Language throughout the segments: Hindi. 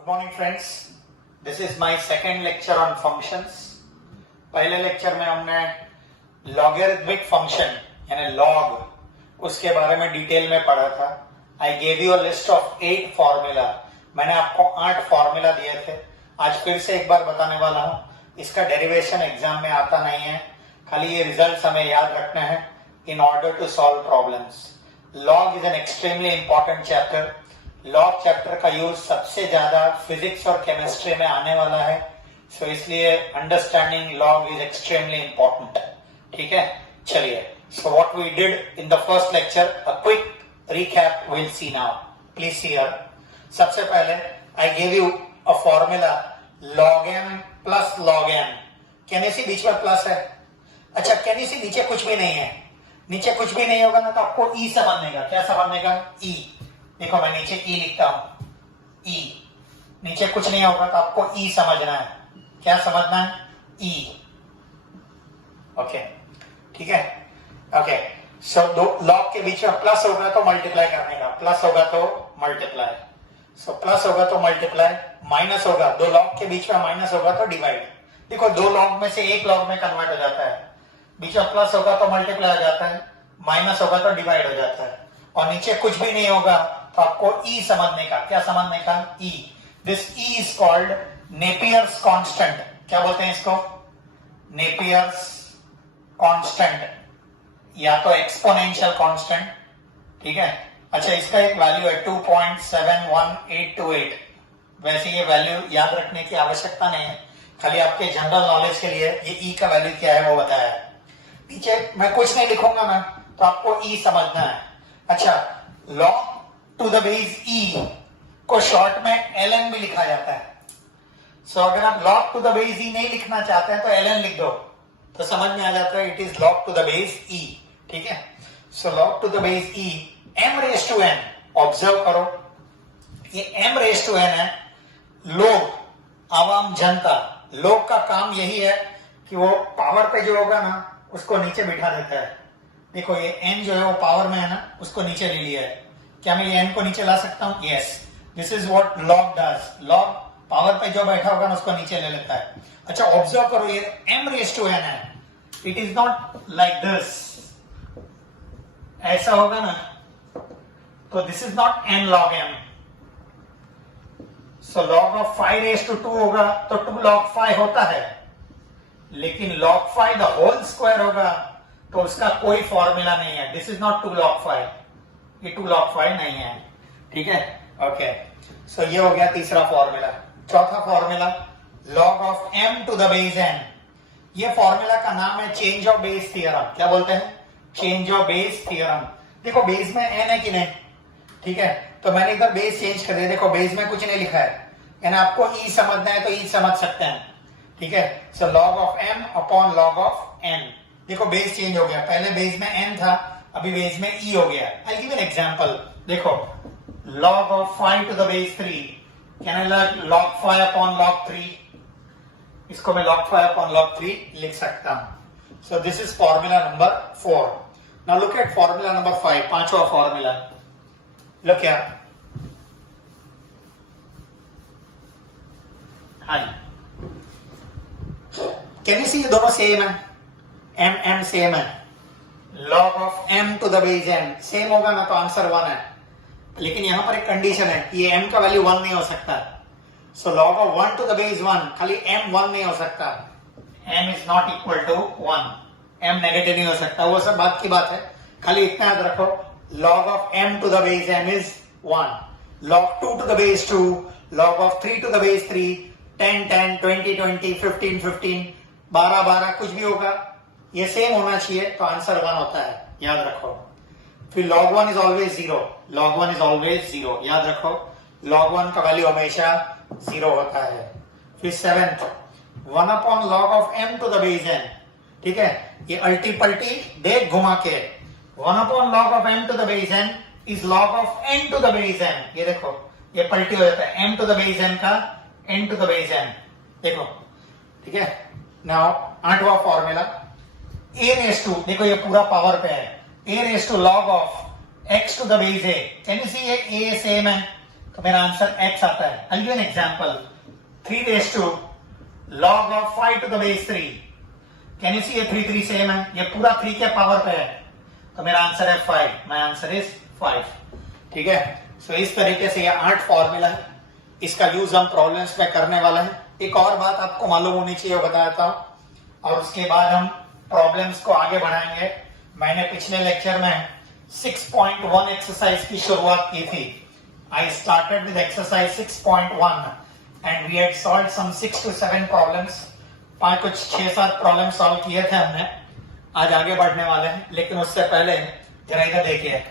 Good morning friends. This is my second lecture on functions. पहले लेक्चर में हमने लॉगरिथमिक फंक्शन यानी लॉग उसके बारे में डिटेल में पढ़ा था. I gave you a list of 8 formula. मैंने आपको 8 फॉर्मूला दिए थे. आज फिर से एक बार बताने वाला हूं. इसका डेरिवेशन एग्जाम में आता नहीं है, खाली ये रिजल्ट हमें याद रखना है in order to solve problems. Log is an extremely important chapter. Log chapter का यूज सबसे ज्यादा फिजिक्स और केमिस्ट्री में आने वाला है, सो इसलिए understanding log is extremely important. ठीक है, चलिए. So what we did in the first lecture, a quick recap we'll see now. Please see here. सबसे पहले I gave you a formula log m plus log n. केनेसी बीच में प्लस है. अच्छा, केनेसी नीचे कुछ भी नहीं है. नीचे कुछ भी नहीं होगा ना तो आपको e समझने का. क्या समझने का? e. देखो मैं नीचे e लिखता हूं. e. नीचे कुछ नहीं होगा तो आपको e समझना है. क्या समझना है? e. ओके, ठीक है. ओके, सो दो लॉग के बीच में प्लस होगा तो मल्टीप्लाई करने का. प्लस होगा तो मल्टीप्लाई. सो प्लस होगा तो मल्टीप्लाई. माइनस होगा, दो लॉग के बीच में माइनस होगा तो डिवाइड. देखो दो लॉग में से एक लॉग में कन्वर्ट हो जाता है. बीच में प्लस होगा तो मल्टीप्लाई हो जाता है, माइनस होगा तो डिवाइड हो जाता है. और नीचे कुछ भी नहीं होगा तो आपको ई समझने का. क्या समझने का? E. This E is called Napier's constant. क्या बोलते हैं इसको? नेपियर्स कांस्टेंट या तो एक्सपोनेंशियल कांस्टेंट. ठीक है. अच्छा, इसका एक वैल्यू है 2.71828. वैसे ये वैल्यू याद रखने की आवश्यकता नहीं है, खाली आपके जनरल नॉलेज के लिए ये ई का वैल्यू क्या है वो बताया है. पीछे मैं कुछ नहीं लिखूंगा मैं, तो आपको ई समझना है. अच्छा, लॉग टू द बेस ई को शॉर्ट में ln भी लिखा जाता है. सो अगर आप लॉग टू द बेस ई नहीं लिखना चाहते हैं तो ln लिख दो तो समझ में आ जाता है. It is log to the base E. ठीक है. So log to the base E m raise to n. Observe करो, ये m रेज टू n है. लोग, आवाम, जनता. लोग का काम यही है कि वो पावर पे जो होगा ना उसको नीचे बिठा देता है. देखो ये n जो है वो पावर में है ना, उसको नीचे ले लिया है. क्या मैं ये n को नीचे ला सकता हूं? Yes. This is what log does. Log power पे जो बैठा होगा ना उसको नीचे ले लेता है. अच्छा, ऑब्जर्व करो, ये m रेज टू n है. It is not like this. ऐसा होगा ना तो this is not n log m. So log of 5 raise to 2 होगा तो 2 log 5 होता है, लेकिन log 5 द होल स्क्वायर होगा तो उसका कोई फॉर्मूला नहीं है. This is not 2 log 5. ये 2 log 5 नहीं है. ठीक है. ओके, सो ये हो गया तीसरा फॉर्मूला. चौथा formula log of m to the base n. ये फॉर्मूला का नाम है चेंज ऑफ बेस थ्योरम. क्या बोलते हैं? Change of base theorem. देखो बेस में n है कि नहीं. ठीक है, तो मैंने इधर बेस चेंज कर दिया. देखो बेस में कुछ नहीं लिखा है, यानी आपको ई समझना है तो ई समझ सकते हैं. ठीक है. सो log of m upon log of n. देखो बेस चेंज हो गया. पहले बेस में n था, अभी बेस में e हो गया. I give an example. देखो log of 5 to the base 3. Can I log 5 upon log 3. इसको मैं log 5 अपॉन log 3 लिख सकता हूं. So this is formula number 4. Now look at formula number 5. पांचवा फॉर्मूला. Look here. हां, कैन यू सी ये दोनों सेम है. m सेम है. log of m to the base n same होगा ना तो आंसर 1 है. लेकिन यहां पर एक कंडीशन है, ये m का वैल्यू 1 नहीं हो सकता. So log of 1 to the base 1, खाली m 1 नहीं हो सकता. m is not equal to 1. m negative नहीं हो सकता. वो सब बात की बात है, खाली इतना याद रखो. log of m to the base n is 1. log 2 to the base 2, log of 3 to the base 3, 10 10, 20 20, 15 15, 12 12, कुछ भी होगा, ये सेम होना चाहिए तो आंसर 1 होता है. याद रखो. फिर log 1 is always 0. log 1 is always 0. याद रखो, log 1 का वैल्यू हमेशा 0 होता है. फिर 7th 1 upon log of m to the base n. ठीक है, ये अल्टी पल्टी देख घुमा के 1 upon log of m to the base n इज log of n to the base n. ये देखो ये पल्टी हो जाता है. m to the base n का n to the base n. देखो. ठीक है. नाउ 8वां फॉर्मूला a रेज टू. देखो ये पूरा पावर पे है. a raise to log of x to the base a. Can you see ये a सेम है तो मेरा आंसर x आता है। I'll give an example. 3 raised to log of 5 to the base 3. Can you see ये 3 3 सेम है, ये पूरा 3 के पावर पे है, तो मेरा आंसर है 5। My answer is 5। ठीक है, सो इस तरीके से ये 8 फॉर्मूला है, इसका यूज हम प्रॉब्लम्स में करने वाला है। एक और बात आपको मालूम होनी चाहिए वो बताता हूं, और उसके बाद हम प्रॉब्लम्स को आगे बढ़ाएंगे। मैंने पिछले लेक्चर में 6.1 एक्सरसाइज की शुरुआत की थी। I started with exercise 6.1 and we had solved some 6 to 7 problems. कुछ 6-7 प्रॉब्लम सॉल्व किए थे हमने। आज आगे बढ़ने वाले हैं, लेकिन उससे पहले जरा इधर देखिए,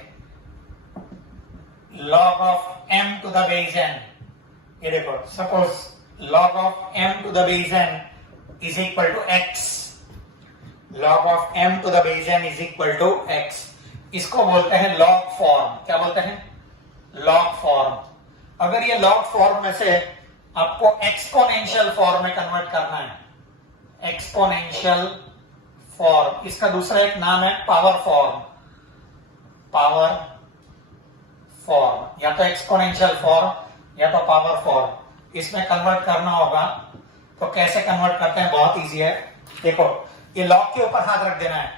log of m to the base n। ये देखो, suppose log of m to the base n is equal to x। log of m to the base n is equal to x। इसको बोलते हैं log फॉर्म। क्या बोलते हैं? log form. अगर ये log फॉर्म में से आपको एक्सपोनेंशियल फॉर्म में कन्वर्ट करना है, एक्सपोनेंशियल फॉर्म, इसका दूसरा एक नाम है पावर फॉर्म। पावर फॉर्म, या तो एक्सपोनेंशियल फॉर्म या तो पावर फॉर्म। इसमें कन्वर्ट करना होगा तो कैसे कन्वर्ट करते हैं? बहुत इजी है। देखो, ये लॉग के ऊपर हाथ रख देना है।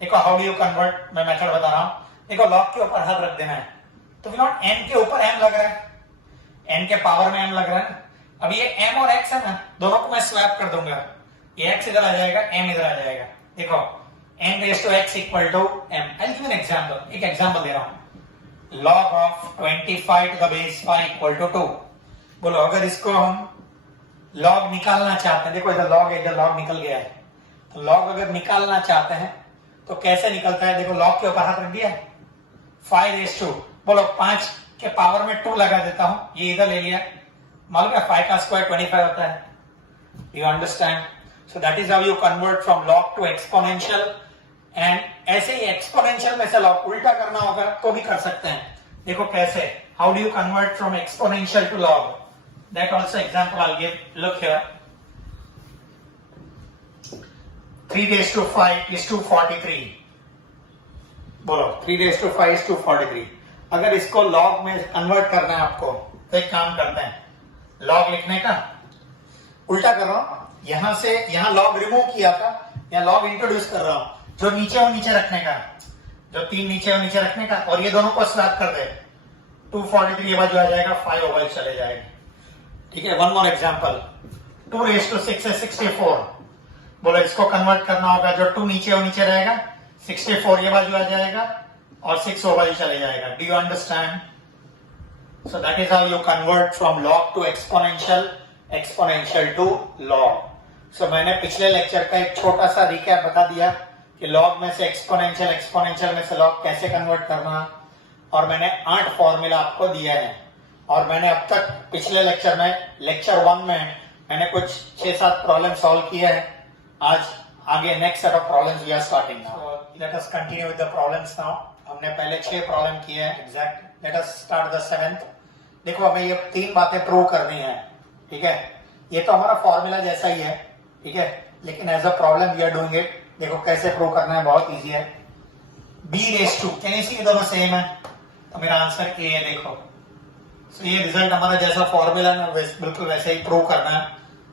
देखो हाउ डू यू कन्वर्ट, मैं मेथड बता रहा हूं। देखो, लॉग के ऊपर हाथ रख देना है, तो नॉट एन के ऊपर एम लग रहा है, एन के पावर में एम लग रहा है। अब ये एम और एक्स है ना, दोनों को मैं स्वैप कर दूंगा। ये एक्स इधर आ जाएगा, एम इधर आ जाएगा। देखो, n raise to x equal to m. I give an example, एक एग्जांपल दे रहा हूं। log of 25 to the base 5 equal to 2। बोलो, अगर इसको हम log निकालना चाहते हैं, देखो इधर log है, इधर log निकल गया है, तो log अगर निकालना चाहते हैं तो कैसे निकलता है? देखो, log के ऊपर हाथ रख दिया, 5 रेज टू, बोलो 5 के पावर में 2 लगा देता हूं, ये इधर ले लिया। मालूम है 5 का स्क्वायर 25 होता है। You understand? So that is how you convert from log to exponential, and ऐसे ही exponential में से log उल्टा करना होगा तो भी कर सकते हैं। देखो कैसे, how do you convert from exponential to log? That also example I'll give. Look here, 3 raised to 5 is 243। बोलो, 3 raised to 5 is 243। अगर इसको log में कन्वर्ट करना है आपको, तो एक काम करते हैं, log लिखने का उल्टा कर रहा हूं, यहां से यहां लॉग रिमूव किया था, यहां लॉग इंट्रोड्यूस कर रहा हूं। जो नीचे और नीचे रखने का, जो 3 नीचे और नीचे रखने का, और ये दोनों को स्वैप कर दे, 243 ये बाजू आ जाएगा, 5 वो बाजू चले जाएगा। ठीक है, one more example, 2 raise to 6 है 64। बोलो, इसको कन्वर्ट करना होगा, जो 2 नीचे और नीचे रहेगा, 64 ये बाजू आ जाएगा और 6 वो बाजू चले जाएगा। Do you understand? So that is how you convert from log to exponential, exponential to log. So मैंने पिछले लेक्चर का एक छोटा सा रिकैप बता दिया कि लॉग में से एक्सपोनेंशियल, एक्सपोनेंशियल में से लॉग कैसे कन्वर्ट करना, और मैंने 8 फॉर्मूला आपको दिया है। और मैंने अब तक पिछले लेक्चर में, लेक्चर 1 में मैंने कुछ 6-7 प्रॉब्लम सॉल्व किए हैं। आज आगे next set of problems we are starting now. Let us continue with the problems now. हमने पहले 6 प्रॉब्लम किए हैं exact. Let us start the 7th। देखो, हमें ये 3 बातें प्रूव करनी है। ठीक है, ये तो हमारा फॉर्मूला जैसा ही है, ठीक है, लेकिन as a problem we are doing it. देखो कैसे प्रूव करना है, बहुत इजी है। b raise to, can you see दोनों सेम है, तो मेरा आंसर a है। देखो, so ये रिजल्ट हमारा जैसा फॉर्मूला है बिल्कुल वैसे ही प्रूव करना है,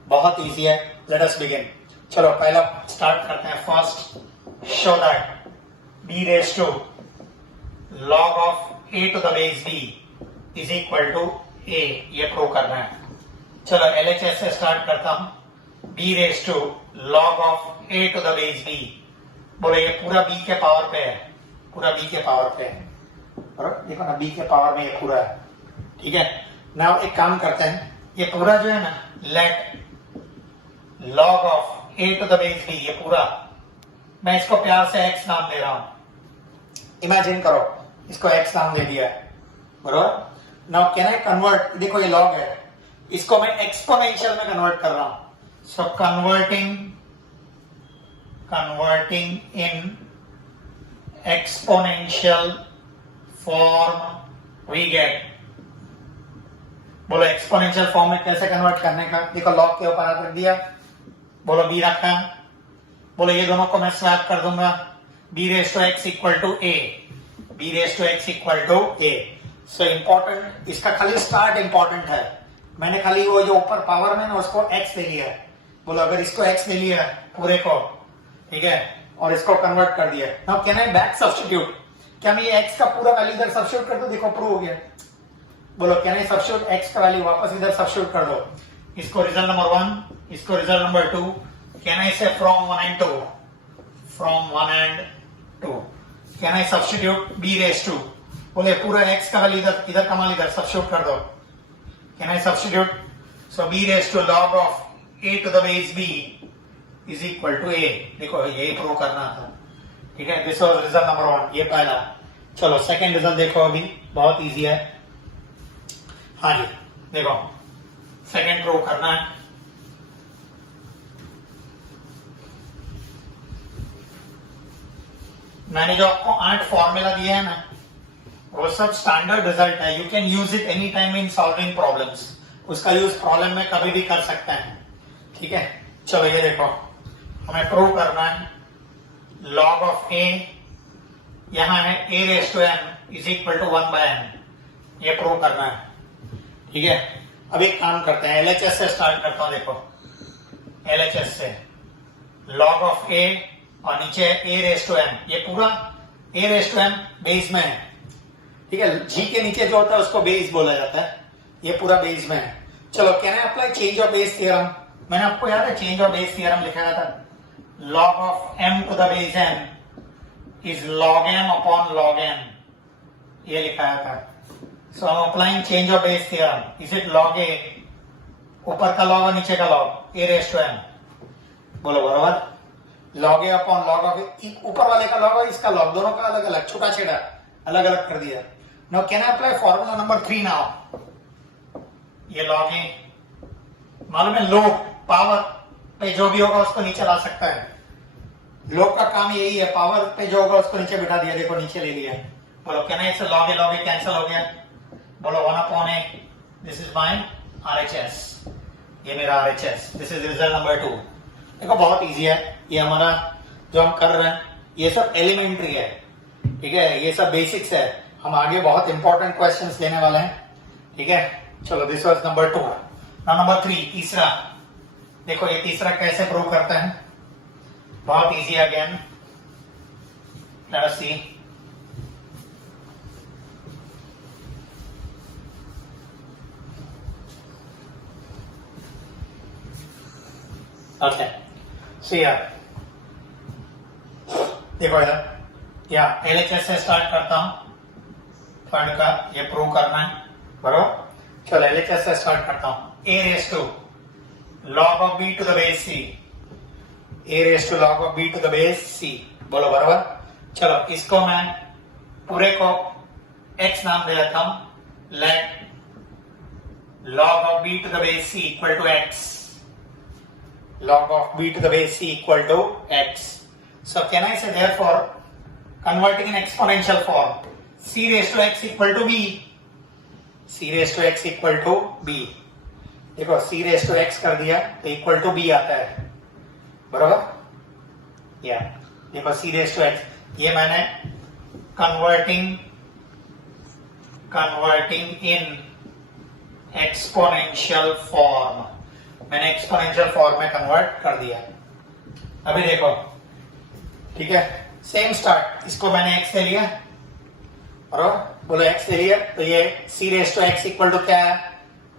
बहुत इजी है। Let us begin. चलो पहला स्टार्ट करते हैं। First, show that b raise to log of a to the base b is equal to a, ये प्रूव करना है। चलो LHS से स्टार्ट करता हूं। b raise to log of a to the base b, बोले ये पूरा b के पावर पे है, पूरा b के पावर पे है। देखो ना, b के पावर में ये पूरा है। ठीक है, नाउ एक काम करते हैं, ये पूरा जो है ना, late log of a to the base b, ये पूरा मैं इसको प्यार से x नाम दे रहा हूं। इमेजिन करो, इसको x नाम दे दिया है, बरोबर। नाउ कैन आई कन्वर्ट, देखो ये log है, इसको मैं एक्सपोनेंशियल में कन्वर्ट कर रहा हूं। So converting in exponential form we get, बोलो एक्सपोनेंशियल फॉर्म में कैसे कन्वर्ट करने का? देखो, लॉग के ऊपर हाथ रख दिया, बोलो b रखा, बोलो ये दोनों को मैं स्वैप कर दूंगा, b raise to x equal to a, b raise to x equal to a। So important, इसका खाली स्टार्ट इंपॉर्टेंट है। मैंने खाली वो जो ऊपर पावर में ना उसको x ले लिया है। बोलो अगर इसको x ले लिया पूरे को, ठीक है, और इसको कन्वर्ट कर दिया। Now can I back substitute? क्या मैं ये x का पूरा वैल्यू इधर सब्स्टिट्यूट कर दूं? देखो प्रूव हो गया। बोलो कैन आई सब्स्टिट्यूट x का वैल्यू वापस इधर सब्स्टिट्यूट कर दो। इसको रिजल्ट नंबर 1, इसको रिजल्ट नंबर 2। कैन आई से from 1 and 2, from 1 and 2 can I substitute b raised to? बोले पूरा x का वैल्यू इधर कमाल इधर सब्स्टिट्यूट कर दो। Can I substitute? So b raised to log of a to the base b is equal to a। देखो ये प्रूव करना था, ठीक है। दिस वाज रिजल्ट नंबर 1, ये पहला। चलो सेकंड रिजल्ट देखो, अभी बहुत इजी है। हाँ जी देखो सेकंड प्रूव करना है। मैंने जो आपको 8 फॉर्मूला दिए हैं ना, वो सब स्टैंडर्ड रिजल्ट है। You can use it any time in solving problems. उसका यूज प्रॉब्लम में कभी भी कर सकते हैं, ठीक है। चलो ये देखो, हमें प्रूव करना है log of a, यहां है a raised to m is equal to 1 by n। ये प्रूव करना है, ठीक है। अब एक काम करते हैं, LHS से स्टार्ट करता हूं। देखो LHS से log of a और नीचे a raised to m, ये पूरा a raised to m base में है, ठीक है। g के नीचे जो होता है उसको बेस बोला जाता है, ये पूरा बेस में है। चलो can I apply change of base theorem? मैंने आपको याद है चेंज ऑफ बेस थ्योरम लिखाया था। log of m to the base n is log m upon log n, ये लिखाया था। So I am applying change of base theorem. Is it log a, ऊपर का log और नीचे का log, a raised to m। बोलो बराबर, log a upon log of a, ऊपर वाले का log और इसका log, दोनों का अलग अलग, छूटा छेड़ा अलग अलग कर दिया। Now can I apply formula number 3 now? ये log a मालूम है, लोग पावर पे जो भी होगा उसको नीचे ला सकता है। लोग का काम यही है, पावर पे जो होगा उसको नीचे बिठा दिया। देखो नीचे ले लिया। बोलो can I say log a cancel हो गया। बोलो 1 upon a, this is my RHS, ये मेरा RHS। This is result number 2। देखो बहुत इजी है ये हमारा जो हम कर रहे हैं, ये सब एलिमेंट्री है, ठीक है, ये सब बेसिक्स है। हम आगे बहुत इंपॉर्टेंट क्वेश्चंस लेने वाले हैं, ठीक है। चलो दिस वाज नंबर 2। नंबर 3 तीसरा देखो, ये तीसरा कैसे प्रूव करता है? बहुत इजी अगेन, लेट अस सी। ओके सी यार, देखो यार, या LHS से स्टार्ट करता हूं। थर्ड का ये प्रूव करना है, बराबर। चलो LHS से स्टार्ट करता हूं। a raised to log of b to the base c, a raised to log of b to the base c, बोलो बराबर। चलो इसको मैं पूरे को x नाम दे देता हूं। let log of b to the base c equal to x, log of b to the base c equal to x। so can I say therefore, converting in exponential form, c raised to x equal to b, c raised to x equal to b। देखो c raised to x कर दिया तो इक्वल टू b आता है, बराबर। या देखो c raised to x, ये मैंने कन्वर्टिंग इन एक्सपोनेंशियल फॉर्म, मैंने एक्सपोनेंशियल फॉर्म में कन्वर्ट कर दिया। अभी देखो, ठीक है, सेम स्टार्ट। इसको मैंने x ले लिया, बराबर। बोलो x ले लिया तो ये c raised to x equal to क्या है?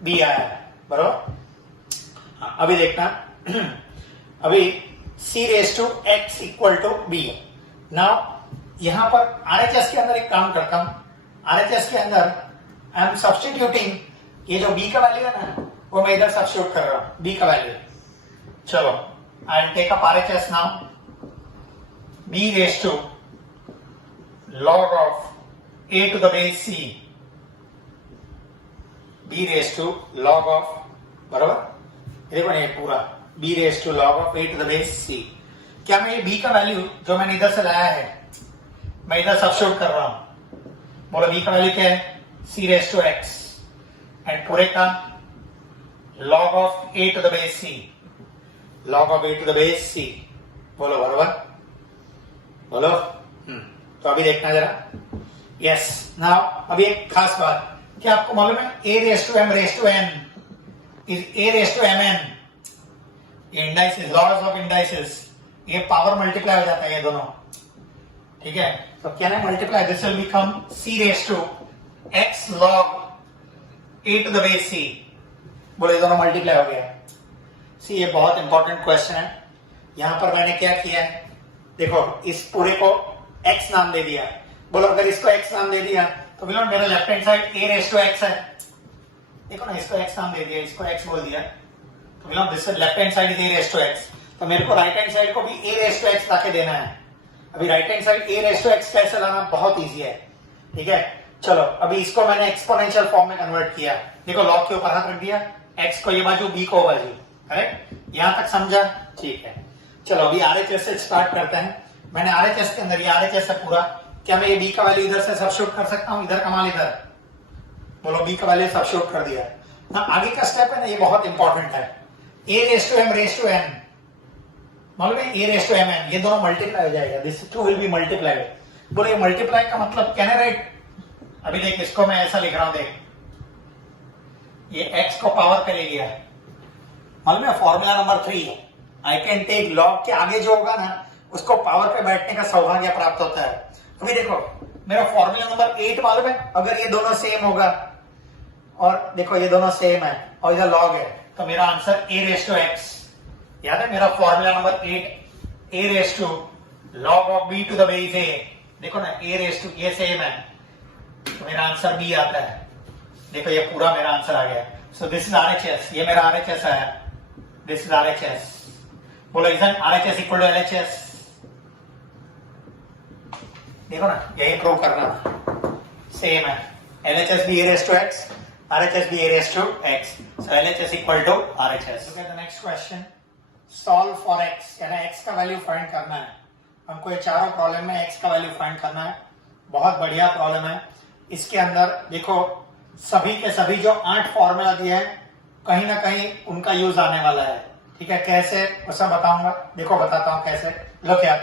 b आया, बराबर। अभी देखना, अभी c raised to x equal to b। Now यहां पर RHS के अंदर एक काम करता हूं। RHS के अंदर आई एम सब्स्टिट्यूटिंग, ये जो b का वैल्यू है ना, वो मैं इधर सब्स्टिट्यूट कर रहा हूं, b का वैल्यू। चलो I will take up RHS now. b raised to log of a to the base c, b raised to log of, बराबर। देखो ये पूरा b raised to log of a to the base c। क्या मैं ये b का वैल्यू जो मैंने इधर से लाया है, मैं इधर सब्स्टिट्यूट कर रहा हूं। बोलो b का वैल्यू क्या है? c raised to x, and पूरे का log of a to the base c, log of a to the base c, बोलो बराबर, बोलो। तो अभी देखना जरा, यस नाउ अभी एक खास बात कि आपको मालूम है a raise to m raise to n is a raise to mn, ये इंडाइसिस, लॉज ऑफ इंडाइसिस, ये पावर मल्टीप्लाई हो जाता है ये दोनों, ठीक है। तो क्या है multiply, this will become c raise to x log a to the base c, बोले दोनों मल्टीप्लाई हो गया। सी ये बहुत इंपॉर्टेंट क्वेश्चन है। यहां पर मैंने क्या किया है, देखो इस पूरे को x नाम दे दिया, बोलो अगर इसको x नाम दे दिया तो बोलो मेरा left hand side a raise to x है, देखो ना इसको x नाम दे दिया, इसको x बोल दिया, तो बोलो this left hand side is a raise to x, तो मेरे को राइट हैंड साइड को भी a रेस टू x लाके देना है। अभी right hand side a raise to x कैसे लाना, बहुत इजी है, ठीक है। चलो अभी इसको मैंने एक्सपोनेंशियल फॉर्म में कन्वर्ट किया, देखो लॉग के ऊपर हाथ रख दिया, x को ये बाजू b को बाजू, करेक्ट, यहां तक समझा, ठीक है। चलो अभी आरएचएस से स्टार्ट करते हैं। मैंने आरएचएस के अंदर ये आरएचएस है पूरा, क्या मैं ये b का वैल्यू इधर से सब्स्टिट्यूट कर सकता हूं, इधर का मान इधर, बोलो b का वैल्यू सब्स्टिट्यूट कर दिया ना। आगे का स्टेप है ना, ये बहुत इंपॉर्टेंट है, a raise to m raise to n, मालूम है a रेस टू mn, ये दोनों मल्टीप्लाई हो जाएगा, this two will be multiplied. बोलो ये मल्टीप्लाई का मतलब कैन आई राइट, अभी देख इसको मैं ऐसा लिख रहा हूं, देख ये x को पावर पे ले लिया, मालूम है formula number 3, I can take log के आगे जो होगा ना उसको पावर पे बैठने का सौभाग्य प्राप्त होता है। अभी देखो मेरा फॉर्मूला नंबर 8 मालूम है, अगर ये दोनों सेम होगा और देखो ये दोनों सेम है और इधर लॉग है, तो मेरा answer a raise to x, याद है मेरा formula number 8, a raise to log of b to the base a, देखो ना a रेस टू, ये सेम है, तो मेरा आंसर b आता है, देखो ये पूरा मेरा आंसर आ गया। सो दिस इज आरएचएस, ये मेरा आरएचएस है, दिस इज आरएचएस, बोलो isn't RHS equal to LHS, देखो ना यही प्रूव करना, सेम है, एलएचएस भी a raise to x, RHS भी a raise to x, so LHS equal to RHS. Look at the next question, solve for x, कहना है x का वैल्यू फाइंड करना है हमको, ये चारों प्रॉब्लम में x का वैल्यू फाइंड करना है, बहुत बढ़िया प्रॉब्लम है। इसके अंदर देखो सभी के सभी जो 8 फॉर्मूला दिए हैं कहीं ना कहीं उनका यूज आने वाला है, ठीक है, कैसे वो सब बताऊंगा, देखो बताता हूं कैसे। लो क्या,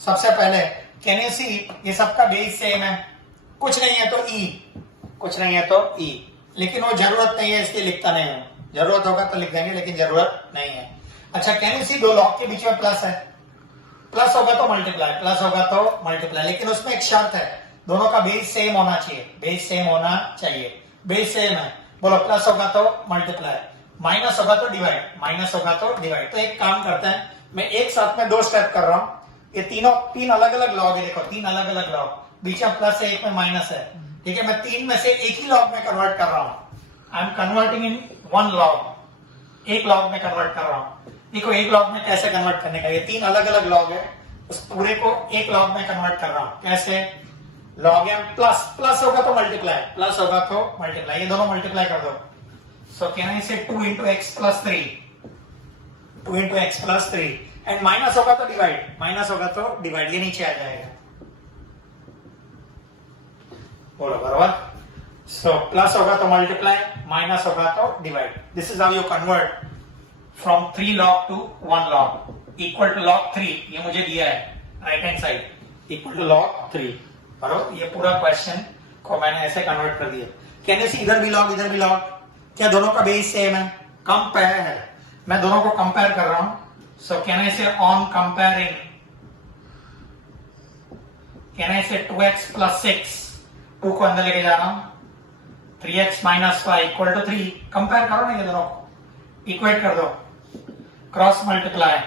सबसे पहले कैन यू सी ये सबका बेस सेम है, कुछ नहीं है तो e, कुछ नहीं है तो e, लेकिन वो जरूरत नहीं है इसलिए लिखता नहीं हूं, जरूरत होगा तो लिख देंगे लेकिन जरूरत नहीं है। अच्छा कैन यू सी दो लॉग के बीच में प्लस है, प्लस होगा तो मल्टीप्लाई, प्लस होगा तो मल्टीप्लाई, लेकिन उसमें एक शर्त है, दोनों का बेस सेम होना चाहिए, बेस सेम होना चाहिए, बेस सेम है, बोलो प्लस होगा तो मल्टीप्लाई, माइनस होगा तो डिवाइड, माइनस होगा तो डिवाइड। तो एक काम करते हैं, मैं एक साथ में 2 स्टेप कर रहा हूं, ये तीन अलग अलग लॉग है, देखो 3 अलग अलग लॉग, बीच में प्लस है एक में माइनस है, ठीक है, मैं 3 में से एक ही लॉग में कन्वर्ट कर रहा हूं, I am converting in 1 log, एक लॉग में कन्वर्ट कर रहा हूं। देखो एक लॉग में कैसे कन्वर्ट करने का, ये 3 अलग अलग लॉग है, उस पूरे को एक लॉग में कन्वर्ट कर रहा हूं, कैसे, लॉग एम प्लस, प्लस होगा तो मल्टीप्लाई, प्लस होगा तो मल्टीप्लाई, ये दोनों मल्टीप्लाई कर दो, सो कैन आई से 2 into x plus 3, 2 into x plus 3, and minus होगा तो डिवाइड, माइनस होगा तो डिवाइड, ये नीचे आ जाएगा, बोलो बराबर। सो प्लस होगा तो मल्टीप्लाई, माइनस होगा तो divide, this is how you convert from 3 log to 1 log, equal to log 3, ये मुझे दिया है right hand side, equal to log 3, बराबर, ये पूरा क्वेश्चन को मैंने ऐसे कन्वर्ट कर दिया। कैन यू सी इधर भी log इधर भी log, क्या दोनों का बेस सेम है, कंपेयर है, मैं दोनों को कंपेयर कर रहा हूं, सो कैन आई से ऑन कंपेयरिंग, कैन आई से 2x plus 6, 2 को अंदर लेके जा रहा हूं, 3x minus 5 equal to 3, compare करो ना ये दोनों को, इक्वेट कर दो, cross multiply,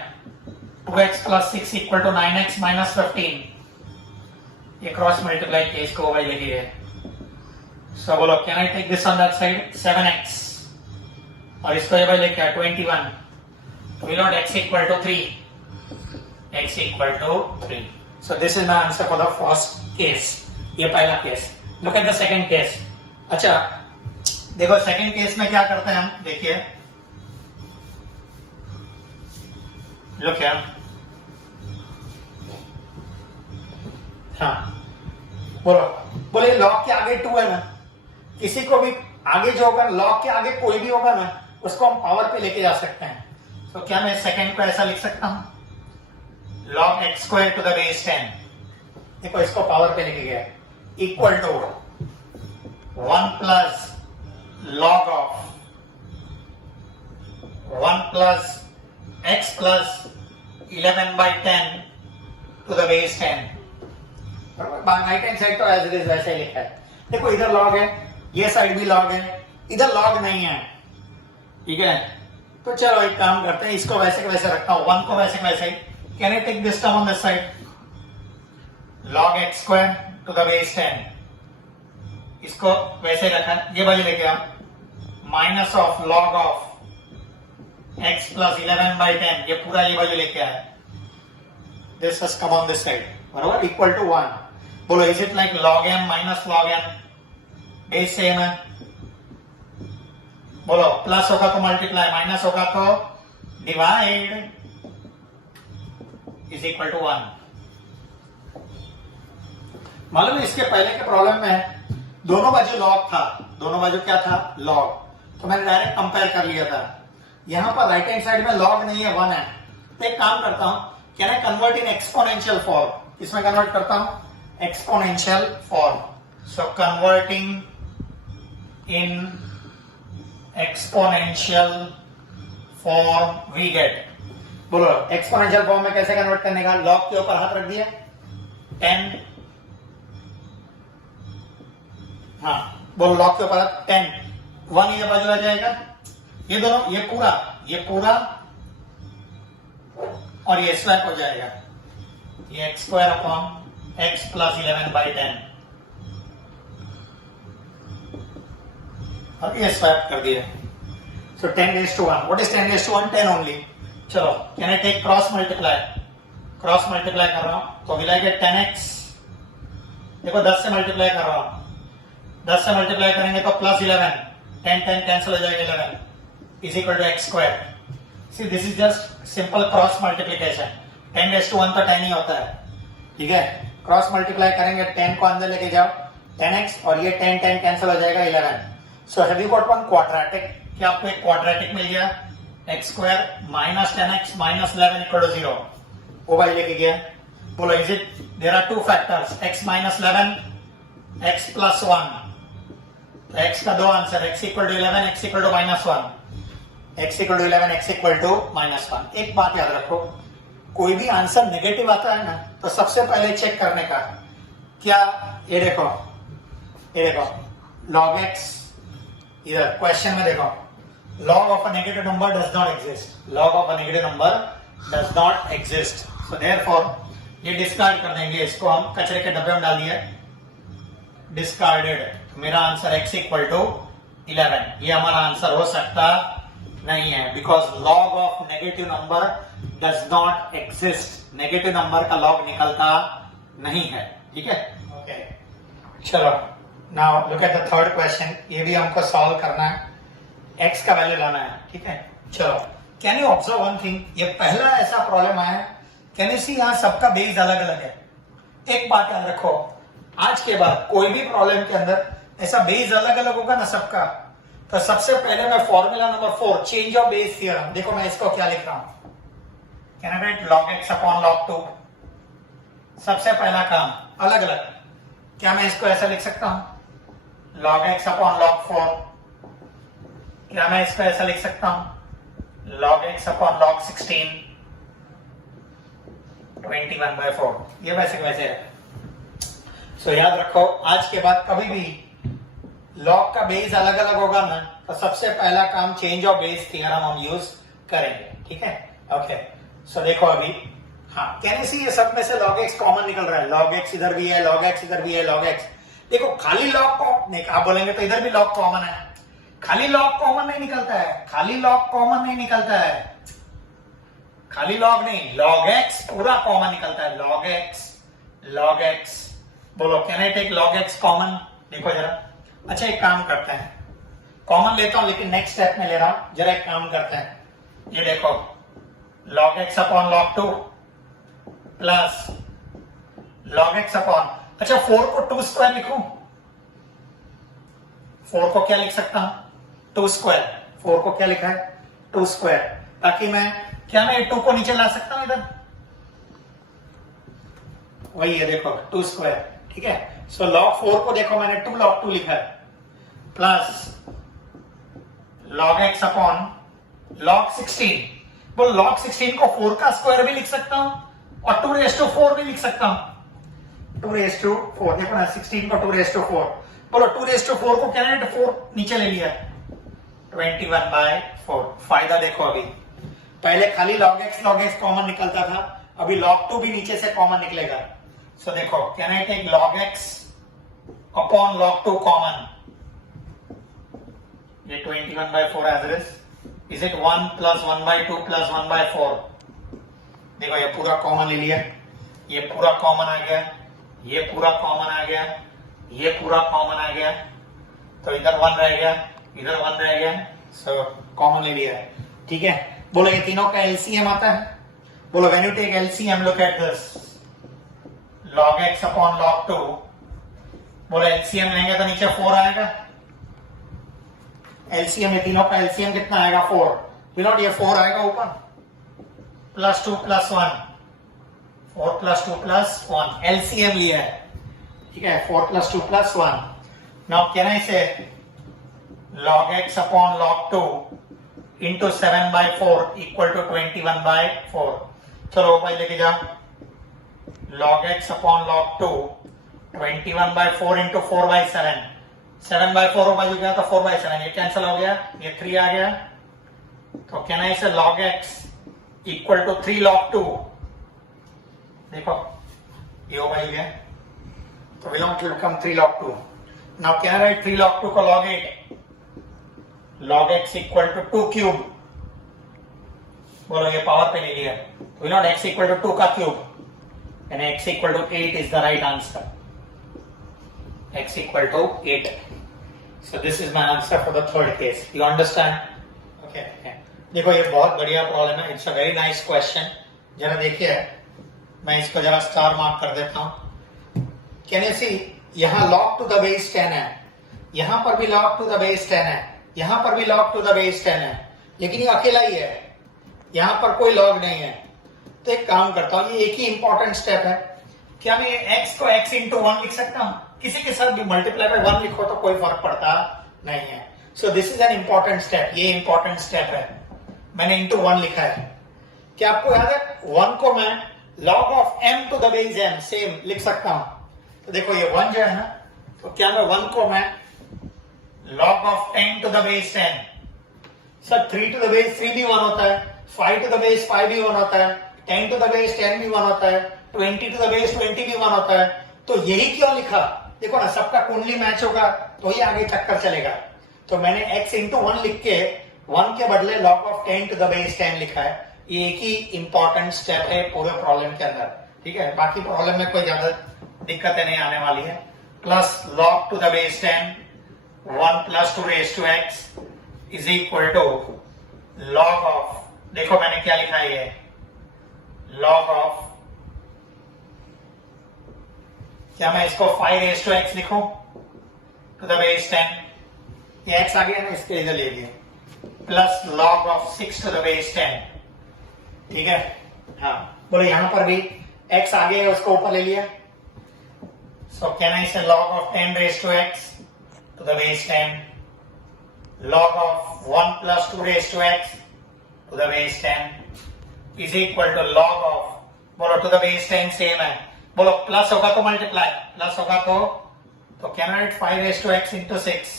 2x plus 6 equal to 9x minus 15, ये क्रॉस मल्टीप्लाई किया, इसको वही लेके गए, सो बोलो can I take this on that side 7x, और इसको ये भाई लेके आया 21, तो we not x equal to 3, x equal to 3, so this is my answer for the first case, ये पहला case. Look at the second case. अच्छा देखो सेकंड केस में क्या करते हैं हम, देखिए लुक क्या, हाँ बोलो, बोले लॉग के आगे 2 है ना, किसी को भी आगे जो होगा लॉग के आगे कोई भी होगा ना उसको हम पावर पे लेके जा सकते हैं, तो क्या मैं सेकंड को ऐसा लिख सकता हूं, log x square to the base 10, देखो इसको पावर पे लेके गया, equal to 1 plus log of 1 plus x plus 11/10 to the base 10। Right hand side तो एज इट इज वैसे ही लिखा है। देखो इधर लॉग है, ये साइड भी लॉग है, इधर लॉग नहीं है, ठीक है। तो चलो एक काम करते हैं, इसको वैसे के वैसे रखता हूं, 1 को वैसे के वैसे ही। Can I take this term on this side, log x square to the base 10, इसको वैसे रखा, ये बाजू लेके आओ, minus of log of x plus 11/10, ये पूरा ये बाजू लेके आया, this has come on this side, बराबर, इक्वल टू 1। बोलो is it like log m minus log n, base same है। बोलो प्लस होगा तो मल्टीप्लाई, माइनस होगा तो डिवाइड, इज इक्वल टू 1। मालूम है इसके पहले के प्रॉब्लम में दोनों बाजू लॉग था, दोनों बाजू क्या था, लॉग, तो मैंने डायरेक्ट कंपेयर कर लिया था। यहां पर राइट हैंड साइड में लॉग नहीं है, 1 है। तो एक काम करता हूं, can I convert in exponential form, इसमें कन्वर्ट करता हूं exponential form. So converting in exponential form we get, बोलो एक्सपोनेंशियल फॉर्म में कैसे कन्वर्ट करने का, लॉग के ऊपर हाथ रख दिया, 10, हाँ बोलो लॉग के ऊपर 10, 1 ये बाजू आ जाएगा, ये दोनों, ये पूरा और ये स्वैप हो जाएगा, ये x square upon x plus 11/10, और ये स्वैप कर दिया। सो 10 raised to 1, what is 10 raised to 1, 10 only. चलो can I take cross multiply, cross multiply कर रहा हूं तो विल आई गेट 10x, देखो 10 से मल्टीप्लाई कर रहा हूं, 10 से मल्टीप्लाई करेंगे तो प्लस 11, 10 कैंसिल हो जाएगा, 11 is equal to x square. See this is just simple cross multiplication, 10 raised to 1 तो 10 ही होता है, ठीक है। क्रॉस मल्टीप्लाई करेंगे, 10 को अंदर लेके जाओ, 10x, और ये 10 कैंसिल हो जाएगा, 11। So have you got one quadratic, क्या आपको एक क्वाड्रेटिक मिल गया, x square minus 10x minus 11 equal to 0, वो भाई लेके गया। बोलो is it, there are two factors, x minus 11, x plus 1, तो x का दो answer, x equal to 11, x equal to minus 1, x equal to 11, x equal to minus 1। एक बात याद रखो, कोई भी आंसर नेगेटिव आता है ना, तो सबसे पहले चेक करने का क्या, ये देखो log x, इधर क्वेश्चन में देखो, log of a negative number does not exist, log of a negative number does not exist, so therefore ये डिस्कार्ड कर देंगे, इसको हम कचरे के डब्बे में डाल दिया, डिस्कार्डेड। मेरा आंसर x इक्वल टू 11, ये हमारा आंसर हो सकता नहीं है, because log of negative number does not exist, negative number का लॉग निकलता नहीं है, ठीक है। ओके चलो now look at the third question, ये भी हमको सॉल्व करना है, x का वैल्यू लाना है, ठीक है। चलो can you observe one thing, ये पहला ऐसा प्रॉब्लम आया, कैन यू सी यहाँ सबका बेस अलग अलग है। एक बात याद रखो, आज के बाद कोई भी प्रॉब्लम के अंदर ऐसा बेस अलग अलग होगा ना सबका, तो सबसे पहले मैं formula number 4 change of base theorem, देखो मैं इसको क्या लिख रहा हूं, can I write log x upon log 2, सबसे पहला काम अलग अलग, क्या मैं इसको ऐसा लिख सकता हूं, log x अपॉन log 4, क्या मैं इसको ऐसा लिख सकता हूं, log x अपॉन log 16, 21/4, ये वैसे है। सो याद रखो, आज के बाद कभी भी लॉग का बेस अलग अलग होगा ना, तो सबसे पहला काम चेंज ऑफ बेस थ्योरम हम यूज करेंगे, ठीक है। ओके सो देखो अभी, हाँ कैन यू सी, ये सब में से log x कॉमन निकल रहा है, log x इधर भी है, log x इधर भी है, log x, देखो खाली log नहीं, आप बोलेंगे तो इधर भी log कॉमन है, खाली log कॉमन नहीं निकलता है, खाली log कॉमन नहीं निकलता है, खाली log नहीं, log x पूरा कॉमन निकलता है, log x, बोलो can I take log x common, देखो जरा। अच्छा एक काम करते हैं, कॉमन लेता हूं लेकिन नेक्स्ट स्टेप में ले रहा हूं, जरा एक काम करते हैं, ये देखो log x upon log 2 plus log x upon, अच्छा 4 को 2 स्क्वायर लिखूं, 4 को क्या लिख सकता हूं, 2 स्क्वायर, 4 को क्या लिखा है, 2 स्क्वायर, ताकि मैं ये 2 को नीचे ला सकता हूं इधर, वही है देखो 2 स्क्वायर, ठीक है। सो log 4 को देखो मैंने 2 log 2 लिखा है plus log x upon log 16। बोलो log 16 को 4 का स्क्वायर भी लिख सकता हूं और 2⁴ भी लिख सकता हूं। 2⁴ देखो ना 16 को 2⁴। बोलो 2⁴ को क्या है 4 नीचे ले लिया 21/4। फायदा देखो अभी पहले खाली log x कॉमन निकलता था, अभी log 2 भी नीचे से कॉमन निकलेगा। सो देखो can I take log x upon log 2 common, ये 21/4 as it is it 1 plus 1/2 plus 1/4। देखो ये पूरा कॉमन ले लिया, ये पूरा कॉमन आ गया, ये पूरा कॉमन आ गया, ये पूरा कॉमन आ गया, तो इधर 1 रह गया, इधर 1 रह गया। सो कॉमन ले लिया है, ठीक है। बोलो ये तीनों का एलसीएम आता है। बोलो when you take LCM look at this log x upon log 2। बोलो एलसीएम लेंगे तो नीचे 4 आएगा। एलसीएम ये तीनों का एलसीएम कितना आएगा 4। यू नो ये 4 आएगा ऊपर plus 2 plus 1, 4 plus 2 plus 1 LCM लिया है, ठीक है। 4 plus 2 plus 1। Now can I say log x upon log 2 into 7/4 equal to 21/4। चलो भाई लेके जाओ log x upon log 2 21/4 into 4/7। 7/4 बाजू गया तो 4/7, ये कैंसिल हो गया, ये 3 आ गया। तो can I say log x equal to 3 log 2। देखो ये हो बाजू गया तो विलोम to become 3 log 2। Now can I write 3 log 2 को log 8। log x equal to 2 cube. बोलो ये पावर पे ले लिया, we not x equal to 2 का cube and x equal to 8 is the right answer. X equal to 8. So this is my answer for the third case. You understand? Okay. देखो ये बहुत बढ़िया प्रॉब्लम है, it's a very nice question. जरा देखिए मैं इसको जरा स्टार मार्क कर देता हूं। कैन यू सी यहाँ log टू द बेस 10 है, यहां पर भी log टू द बेस 10 है, यहां पर भी log टू द बेस 10 है, लेकिन ये अकेला ही है, यहां पर कोई log नहीं है। तो एक काम करता हूं, ये एक ही इंपॉर्टेंट स्टेप है। क्या मैं x को x इंटू 1 लिख सकता हूं? किसी के साथ भी मल्टीप्लाई बाय 1 लिखो तो कोई फर्क पड़ता नहीं है। सो this is an important step, ये इंपॉर्टेंट स्टेप है। मैंने इंटू 1 लिखा है। क्या आपको याद है 1 को मैं log of m to the base m same लिख सकता हूं। तो देखो ये 1 जो है ना, तो क्या मैं 1 को मैं log of 10 to the base 10। Sir 3 to the base 3 भी 1 होता है, 5 टू द बेस 5 भी 1 होता है, 10 टू द बेस 10 भी 1 होता है, 20 टू द बेस 20 भी 1 होता है। तो यही क्यों लिखा? देखो ना सबका कुंडली मैच होगा तो ही आगे चक्कर चलेगा। तो मैंने x इंटू 1 लिख के 1 के बदले log of 10 to the base 10 लिखा है। ये एक ही इंपॉर्टेंट स्टेप है पूरे प्रॉब्लम के अंदर, ठीक है। बाकी प्रॉब्लम में कोई ज्यादा दिक्कतें नहीं आने वाली है। Plus log to the base 10 1 plus 2 raise to x is equal to log of, देखो मैंने क्या लिखा है, ये log ऑफ, क्या मैं इसको 5 रेज टू x लिखूं टू द बेस 10? ये x आ गया ना, इसके इधर ले लिए, plus log of 6 to the base 10, ठीक है। हाँ बोलो यहां पर भी x आ गया, उसको ऊपर ले लिया। सो can I say log of 10 raise to x to the base 10, log of 1 plus 2 raise to x to the base 10 is equal to log of, बोलो टू द बेस 10 सेम है, बोलो प्लस होगा तो मल्टीप्लाई, प्लस होगा तो can I write 5 raise to x into 6,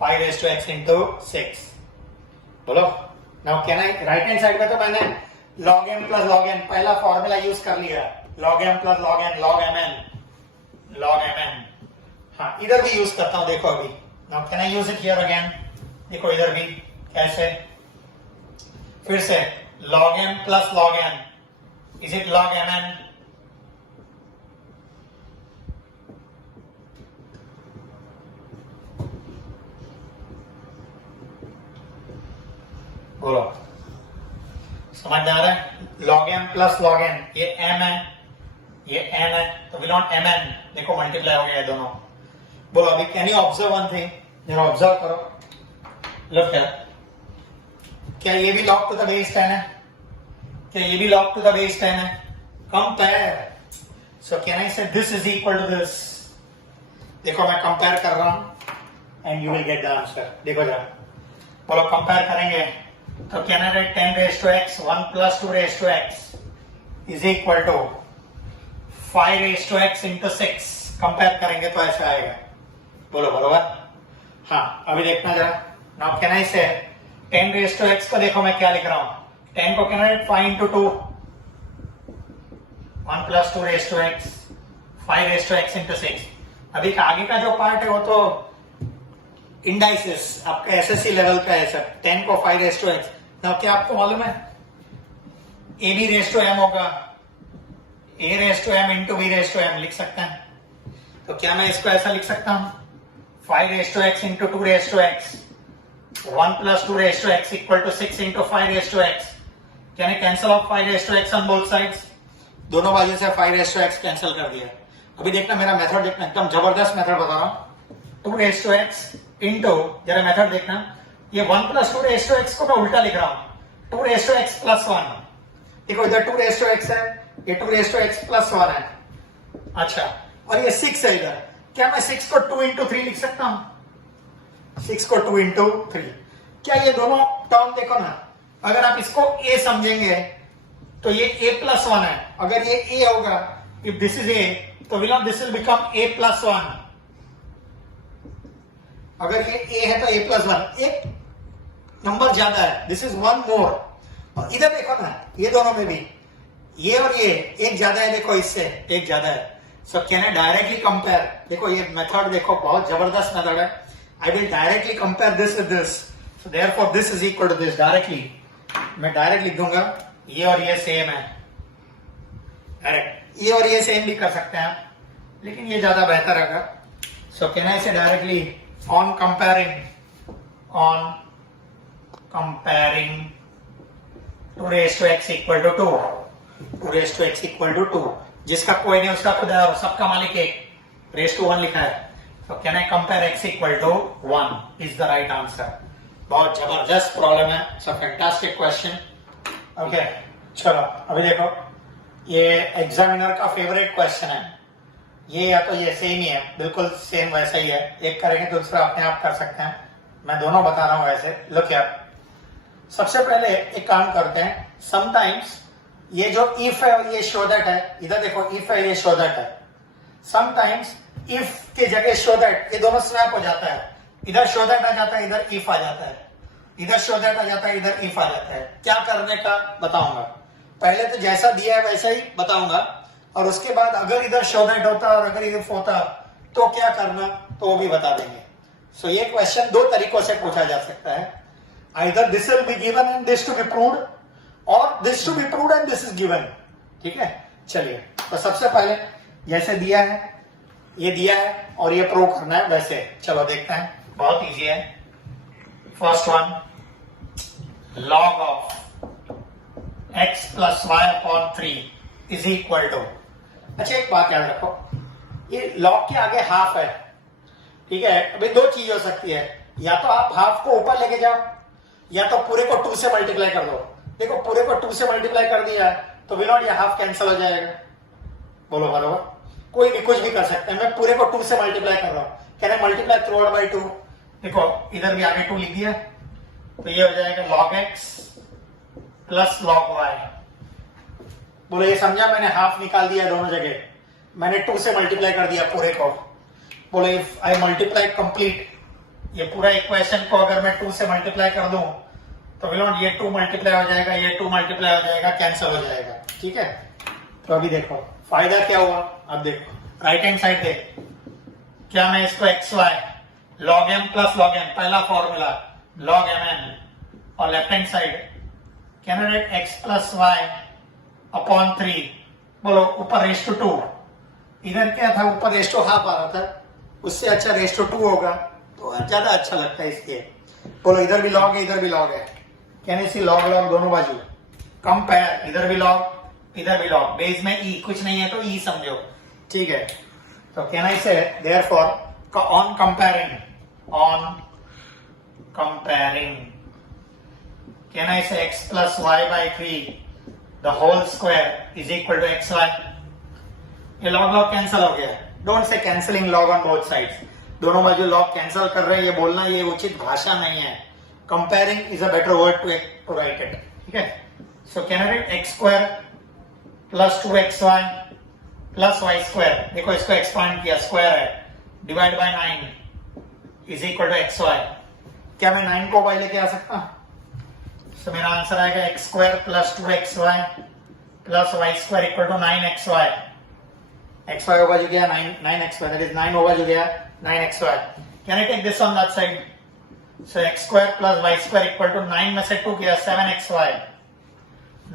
5 raise to x into 6। बोलो now can I, right hand side में तो मैंने log m plus log n पहला फॉर्मूला यूज कर लिया, log m plus log n log mn। हाँ इधर भी यूज करता हूं, देखो अभी। Now can I use it here again, देखो इधर भी कैसे, फिर से log m plus log n is it log mn। बोलो समझ में आ रहा है? log m plus log n, ये m है, ये n है, तो वी नॉट mn, देखो मल्टीप्लाई हो गया ये दोनों। बोलो अभी can you observe one thing, जरा ऑब्जर्व करो, लुक हियर, क्या ये भी log टू द बेस 10 है? क्या ये भी log टू द बेस 10 है? Compare, so can I say this is equal to this, देखो मैं कंपेयर कर रहा हूं and you will get the answer. देखो जरा, बोलो कंपेयर करेंगे तो क्या ना 10 raise to x 1 plus 2 raise to x is equal to 5 raise to x into 6। Compare करेंगे तो ऐसा आएगा। बोलो बरोबर? हाँ, अभी देखना जरा। नाउ कैन आई से 10 रेज टू एक्स को देखो मैं क्या लिख रहा हूं, 10 को can write 5 into 2 1 plus 2 raise to x 5 raise to x into 6। अभी का आगे का जो पार्ट है वो तो इंडाइसिस आपका एसएससी लेवल का है सर। 10 को 5 रेज टू एक्स, नाउ क्या आपको मालूम है A B raise to M होगा, A raise to M into B raise to M लिख सकते हैं। तो क्या मैं इसको ऐसा लिख सकता हूं 5 raise to x into 2 raise to x 1 plus 2 raise to x equal to 6 into 5 raise to x. Can I cancel off 5 raise to x on both sides? दोनों बाजू से 5 रेज टू एक्स कैंसिल कर दिया। अभी देखना मेरा मेथड, देखना एकदम जबरदस्त मेथड बता रहा हूं। 2 रेज टू एक्स इंटू, जरा मेथड देखना, ये 1 प्लस 2 रेज टू एक्स को मैं उल्टा लिख रहा हूं 2 रेज टू एक्स प्लस 1। देखो इधर 2 रेज टू एक्स है, ये 2 रेज टू एक्स प्लस 1 है। अच्छा, और ये 6 है इधर, क्या मैं 6 को 2 इंटू 3 लिख सकता हूं? 6 को 2 इंटू 3। क्या ये दोनों टर्म देखो ना, अगर आप इसको a समझेंगे तो ये a प्लस 1 है। अगर ये a होगा, इफ दिस इज a, तो will this will become a plus 1। अगर ये a है तो a प्लस 1, एक नंबर ज्यादा है, दिस इज 1 मोर। और इधर देखो ना, ये दोनों में भी ये और ये एक ज्यादा है, देखो इससे एक ज्यादा है। So can I directly compare? देखो ये मेथड देखो बहुत जबरदस्त मेथड है। I will directly compare this with this, so therefore this is equal to this. Directly मैं डायरेक्ट लिख दूंगा ये और ये सेम है। डायरेक्ट ये और ये सेम भी कर सकते हैं आप, लेकिन ये ज्यादा बेहतर होगा। सो can I say directly on comparing 2 raise to x equal to 2, 2 raise to x equal to 2, जिसका कोई नहीं उसका खुदा है और सबका मालिक एक, रेज टू 1 लिखा है। तो can I compare x equal to 1 is the right answer. बहुत जबरदस्त प्रॉब्लम है, it's a fantastic question. Okay, चलो अभी देखो, ये एग्जामिनर का फेवरेट क्वेश्चन है। ये या तो ये सेम ही है, बिल्कुल सेम वैसा ही है, एक करेंगे तो दूसरा अपने आप कर सकते हैं। मैं दोनों बता रहा हूं वैसे। लुक यार, सबसे पहले एक काम करते हैं, समटाइम्स ये जो इफ है और ये शो दैट है, इधर देखो इफ है ये शो दैट है। समटाइम्स इफ के जगह शो दैट, ये दोनों स्वैप हो जाता है। इधर शो दैट आ जाता है, इधर इफ आ जाता है, इधर शो दैट आ जाता है, इधर इफ आ जाता है। क्या करने का बताऊंगा। पहले तो जैसा दिया है वैसा ही बताऊंगा, और उसके बाद अगर इधर शो दैट होता और अगर इफ होता तो क्या करना, तो वो भी बता देंगे। सो ये क्वेश्चन 2 तरीकों से पूछा जा सकता है। Either this will be given and this to be proved, or this to be proved and this is given। ठीक है, चलिए तो सबसे पहले जैसे दिया है, ये दिया है और ये प्रूव करना है वैसे। चलो देखते हैं, बहुत इजी है। First one, log of x plus y upon 3 is equal to. अच्छा एक बात याद रखो, ये log के आगे हाफ है, ठीक है। अभी 2 चीज हो सकती है, या तो आप हाफ को ऊपर लेके जाओ या तो पूरे को 2 से मल्टीप्लाई कर दो। देखो पूरे को 2 से मल्टीप्लाई कर दिया तो विल नॉट, ये हाफ कैंसिल हो जाएगा। बोलो बरोबर? कोई भी कुछ भी कर सकते हैं। मैं पूरे को 2 से मल्टीप्लाई कर रहा हूं, can I multiply through out by 2। देखो इधर भी आगे 2 लिख दिया तो ये हो जाएगा log x plus log y। बोलो ये समझा? मैंने हाफ निकाल दिया दोनों जगह, मैंने 2 से मल्टीप्लाई कर दिया पूरे को। बोलो इफ आई मल्टीप्लाई कंप्लीट, ये पूरा इक्वेशन को अगर मैं 2 से मल्टीप्लाई कर दूं तो विल नॉट, ये 2 मल्टीप्लाई हो जाएगा, ये 2 मल्टीप्लाई हो जाएगा, कैंसिल हो जाएगा। ठीक है, तो अभी देखो फायदा क्या हुआ। अब देखो राइट हैंड साइड देख, क्या मैं इसको x y log m plus log n, पहला फॉर्मूला log mn, और left hand side can I write x plus y upon 3। बोलो ऊपर रेस टू 2, इधर क्या था ऊपर रेस टू हाफ आ रहा था, उससे अच्छा रेस टू 2 होगा तो ज्यादा अच्छा लगता है इसलिए। बोलो इधर भी log है इधर भी log है, कैन सी log log दोनों बाजू कंपेयर, इधर भी log इधर भी log, बेस में e कुछ नहीं है तो e समझो। ठीक है, तो can I say therefore on comparing can I say x plus y by 3 the whole square is equal to x y. ये log log कैंसिल हो गया, don't say cancelling log on both sides, दोनों बाजू लॉग कैंसिल कर रहे हैं, ये बोलना ये उचित भाषा नहीं है. Comparing is a better word to write it. ठीक है. So can I write x square plus 2xy प्लस वाई स्क्वायर. देखो इसको एक्सपांड किया, स्क्वायर है, divide by 9 is equal to xy. क्या मैं 9 को y लेके आ सकता हूं? So, मेरा आंसर आएगा एक्स स्क्वायर प्लस 2xy प्लस y square equal to 9xy. xy होगा जो गया 9xy, दैट इज 9 होगा जो गया 9xy. Can I take this on that side? So x square plus y square equal to 9 में से 2 गया 7xy,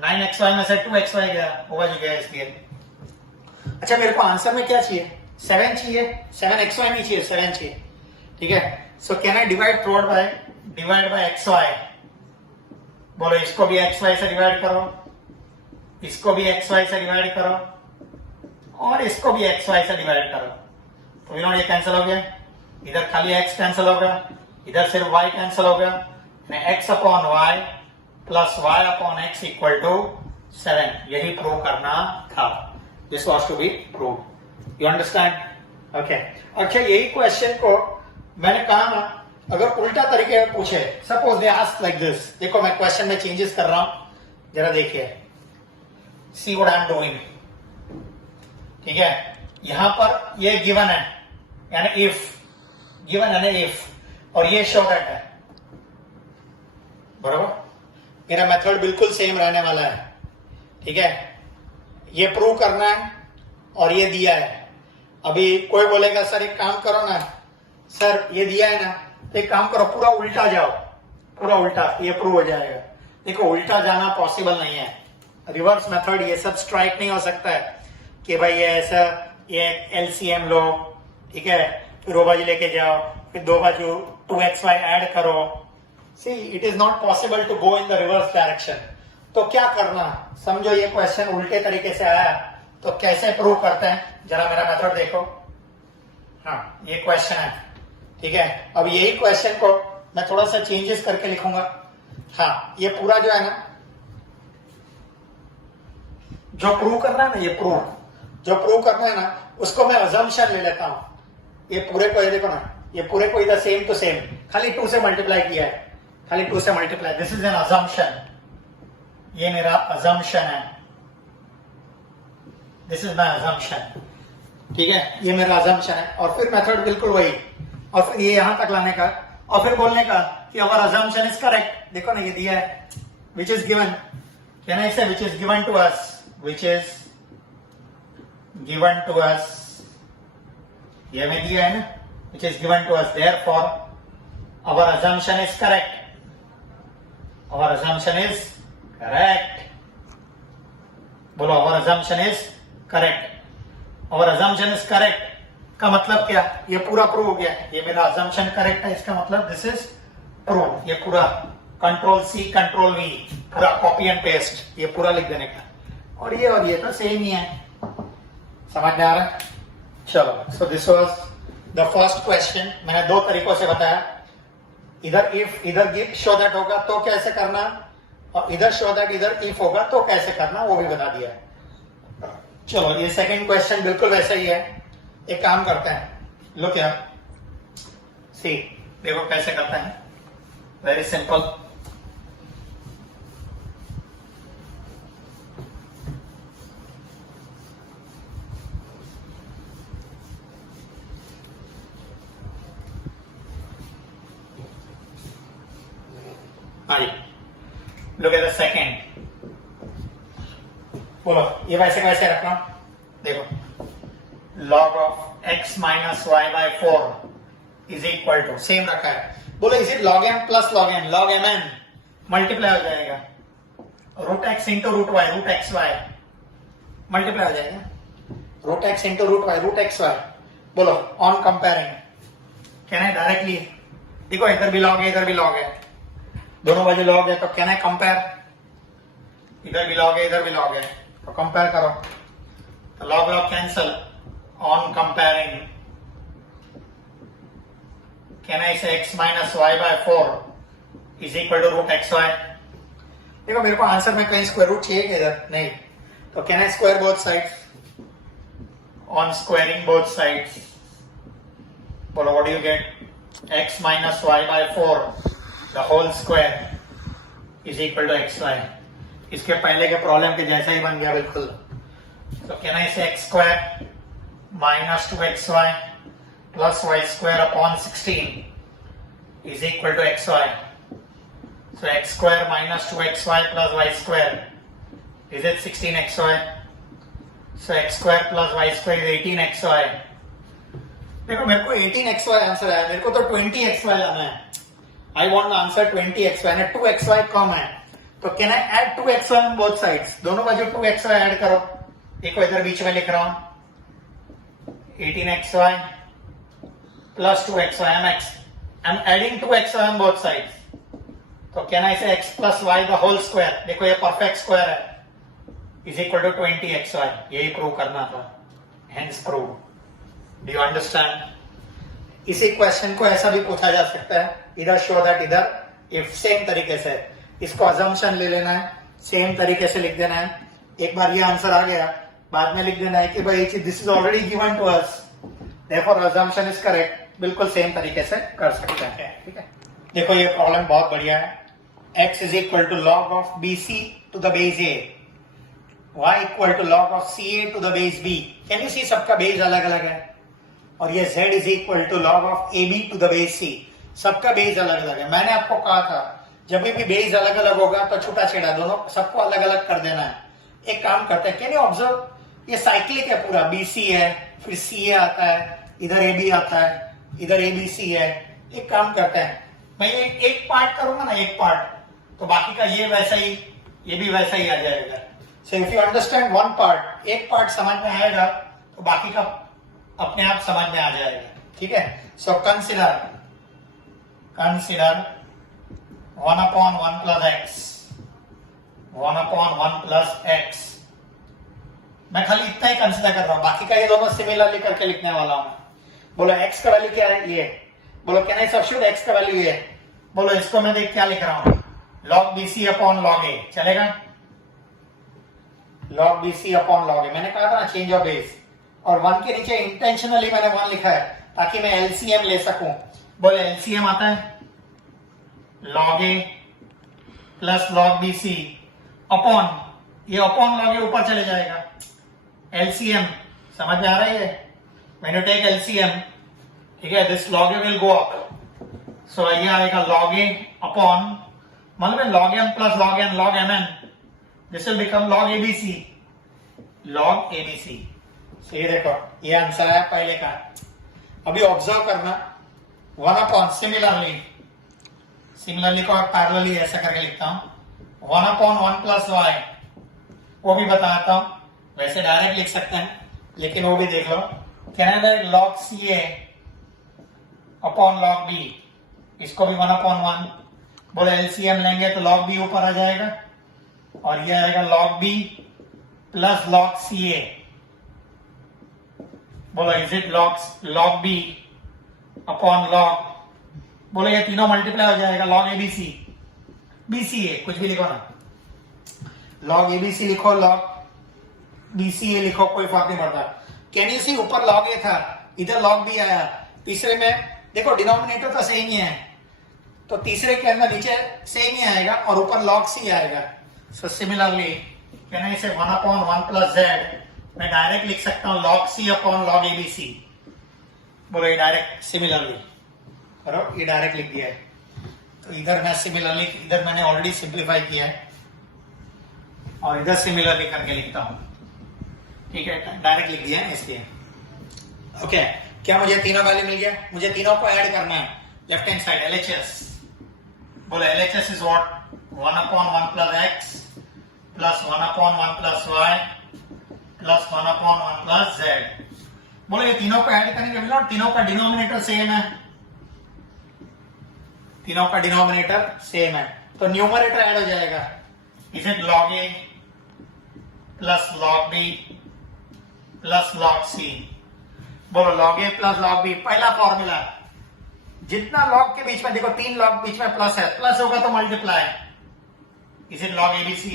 9xy में से 2xy गया, होगा जो गया इसलिए. अच्छा मेरे को आंसर में क्या चाहिए? 7 चाहिए, 7xy नहीं चाहिए, 7 चाहिए. ठीक है. So can I divide by xy. बोलो इसको भी xy से डिवाइड करो, इसको भी xy से डिवाइड करो और इसको भी xy से डिवाइड करो. तो ये कैंसिल हो गया, इधर खाली x कैंसिल हो गया, इधर सिर्फ y कैंसिल हो गया. x upon y plus y upon x equal to 7. यही प्रूव करना था. This was to be prove. You understand? Okay. अच्छा यही क्वेश्चन को मैंने कहा ना, अगर उल्टा तरीके में पूछे, suppose they ask like this. देखो मैं क्वेश्चन में चेंजेस कर रहा हूं, जरा देखिए, see what I am doing. ठीक है. यहां पर ये गिवन है, यानी इफ गिवन है ना, इफ, और ये शो दैट है. बराबर. मेरा मेथड बिल्कुल सेम रहने वाला है. ठीक है. ये प्रूव करना है और ये दिया है. अभी कोई बोलेगा सर एक काम करो ना, सर ये दिया है ना, तो एक काम करो पूरा उल्टा जाओ, पूरा उल्टा, ये प्रूव हो जाएगा. देखो उल्टा जाना पॉसिबल नहीं है. रिवर्स मेथड ये सब स्ट्राइक नहीं हो सकता है कि भाई ये ऐसा, ये एलसीएम लो. ठीक है. फिर वो बाजू लेके जाओ, फिर दो बाजू 2xy ऐड करो. See it is not possible to go in the reverse direction. तो क्या करना, समझो ये क्वेश्चन उल्टे तरीके से आया, तो कैसे प्रूव करते हैं, जरा मेरा मेथड देखो. हाँ ये क्वेश्चन है. ठीक है. अब यही क्वेश्चन को मैं थोड़ा सा चेंजेस करके लिखूंगा. हाँ ये पूरा जो है ना, जो प्रूव करना है ना, जो प्रूव करना है ना, उसको मैं अजम्पशन ले लेता हूं. ये पूरे को, ये देखो ना, ये पूरे को इधर सेम टू सेम, खाली 2 से मल्टीप्लाई किया है, खाली 2 से multiply. This is an assumption. ये मेरा अजम्पशन है, दिस इज माय अजम्पशन. ठीक है. ये मेरा अजम्पशन है. और फिर मेथड बिल्कुल वही, और फिर ये यहां तक लाने का, और फिर बोलने का कि अवर अजम्पशन इज करेक्ट. देखो ना ये दिया है, which is given. Can I say which is given to us, which is given to us. ये में दिया है ना, which is given to us. Therefore, our assumption is correct. Our assumption is correct. बोलो our assumption is correct. Our assumption is correct का मतलब क्या? ये पूरा प्रूव हो गया. ये मेरा assumption correct है, इसका मतलब this is proof. ये पूरा कंट्रोल C कंट्रोल V, पूरा कॉपी एंड पेस्ट, ये पूरा लिख देने का. और ये तो सेम ही है. समझ में आ रहा है? चलो. So this was the first question. मैंने 2 तरीकों से बताया. इधर इफ, इधर गिव, शो दैट होगा तो कैसे करना, और इधर शो दैट, इधर इफ होगा तो कैसे करना, वो भी बता दिया. चलो ये सेकंड क्वेश्चन बिल्कुल वैसा ही है. एक काम करते हैं, लो क्या, सी देखो कैसे करते हैं. Very simple. Look at the second. बोलो ये वैसे कैसे रखना. देखो log of x minus y by 4 is equal to, same रखा है. बोलो is it log m plus log n, log mn multiply हो जाएगा. Root x into root y, root x Y multiply हो जाएगा. Root x into root y, root x Y. बोलो on comparing can I directly, देखो इधर भी log है, इधर भी log है, दोनों बाजू लॉग है, तो कैन आई कंपेयर. इधर भी लॉग है, इधर भी लॉग है, तो कंपेयर करो. तो log log cancel. On comparing can I say x minus y by 4 is equal to root x y. देखो मेरे को आंसर में कहीं स्क्वायर रूट चाहिए कि इधर नहीं, तो can I square both sides. on squaring both sides. बोलो what do you get? X minus y by 4 the whole square is equal to xy. इसके पहले के प्रॉब्लम के जैसा ही बन गया बिल्कुल. So can I say x square minus 2xy plus y square upon 16 is equal to xy. So x square minus 2xy plus y square is it 16xy? So x square plus y square is 18xy. देखो मेरे को 18xy आंसर आया, मेरे को तो 20xy लाना है. I want the answer 20xy and 2xy कम है, तो can I add 2xy on both sides? दोनों बाजू 2xy ऐड करो. देखो इधर बीच में लिख रहा हूं 18xy plus 2xy. I'm adding 2xy on both sides. तो can I say x plus y the whole square? देखो ये परफेक्ट स्क्वायर है is equal to 20xy. यही प्रूव करना था. Hence prove. Do you understand? इसी क्वेश्चन को ऐसा भी पूछा जा सकता है, इधर शो दैट इधर, इफ सेम तरीके से इसको अजम्पशन ले लेना है, सेम तरीके से लिख देना है. एक बार ये आंसर आ गया, बाद में लिख देना है कि भाई this is already given to us, therefore assumption is correct. बिल्कुल सेम तरीके से कर सकते हैं. ठीक है, देखो ये प्रॉब्लम बहुत बढ़िया है. x is equal to log of bc to the base a, y equal to log of ca to the base b. Can you see सबका बेस अलग अलग है, और ये z is equal to log of ab to the base c. सबका बेस अलग अलग है. मैंने आपको कहा था जब भी बेस अलग अलग होगा तो छूटा छेड़ा दोनों सबको अलग अलग कर देना है. एक काम करते हैं, कैन यू ऑब्जर्व, ये साइक्लिक है पूरा. bc है, फिर ca आता है, इधर ab आता है, इधर abc है. एक काम करते हैं, मैं एक पार्ट करूंगा ना, एक पार्ट, तो बाकी का ये वैसा ही, ये भी वैसा ही आ जाएगा. So if you understand one part, एक पार्ट समझ में आएगा तो बाकी का अपने आप समझ में आ जाएगा. ठीक है, so consider 1/1 plus x, 1/1 plus x. मैं खाली इतना ही कंसिडर कर रहा हूं, बाकी का ये दोनों सिमिलरली करके लिखने वाला हूं. बोलो x का वैल्यू क्या है, ये. बोलो कैन आई सब्स्टिट्यूट x का वैल्यू ये. बोलो इसको मैं देख क्या लिख रहा हूं, log bc upon log a. चलेगा, log bc upon log a. मैंने कहा था ना चेंज ऑफ बेस, और 1 के नीचे इंटेंशनली मैंने 1 लिखा है ताकि मैं एलसीएम ले सकूं. बोले एलसीएम आता है log a plus log bc upon, ये अपॉन log a ऊपर चले जाएगा. एलसीएम समझ में आ रहा है, when you take LCM, ठीक है, this log a will go up. So ये आएगा log a अपॉन, मालूम है log m plus log n log mn, this will become log abc, log abc. So ये देखो ये आंसर है पहले का. अभी ऑब्जर्व करना, 1 अपॉन, सिमिलरली को पैरेलली ऐसा करके लिखता हूं, 1/1 plus y. वो भी बताता हूं, वैसे डायरेक्ट लिख सकते हैं लेकिन वो भी देख लो. Can I write log ca upon log b, इसको भी 1/1. बोले एलसीएम लेंगे तो log b ऊपर आ जाएगा, और ये आएगा log b plus log ca. बोलो is it log b upon log, बोलो ये तीनों मल्टीप्लाई हो जाएगा log abc, bca कुछ भी लिखो ना, log abc लिखो, log bca लिखो, कोई फर्क नहीं पड़ता. कैन यू सी, ऊपर log a था, इधर log b आया, तीसरे में देखो डिनोमिनेटर तो सेम ही है, तो तीसरे के अंदर नीचे सेम ही आएगा और ऊपर log c आएगा. सो सिमिलरली कैन आई से 1/1 plus z, मैं डायरेक्ट लिख सकता हूं log c upon log abc. बोलो ये डायरेक्ट सिमिलरली करो, ये डायरेक्ट लिख दिया है. तो इधर मैं सिमिलरली, इधर मैंने ऑलरेडी सिंप्लीफाई किया है, और इधर सिमिलरली करके लिखता हूं. ठीक है, डायरेक्ट लिख दिया है इसलिए. ओके, क्या मुझे तीनों वैल्यू मिल गया? मुझे तीनों को ऐड करना है लेफ्ट हैंड साइड, LHS. बोलो LHS is what, 1/1 plus x plus 1/1 plus y plus 1/1 plus z. बोलो ये तीनों को ऐड करेंगे, बोलो तीनों का डिनोमिनेटर सेम है, तीनों का डिनोमिनेटर सेम है, तो न्यूमरेटर ऐड हो जाएगा. Is it log a plus log b plus log c. बोलो log a plus log b, पहला फॉर्मूला, जितना log के बीच में, देखो 3 log बीच में प्लस है, प्लस होगा तो multiply. Is it log abc,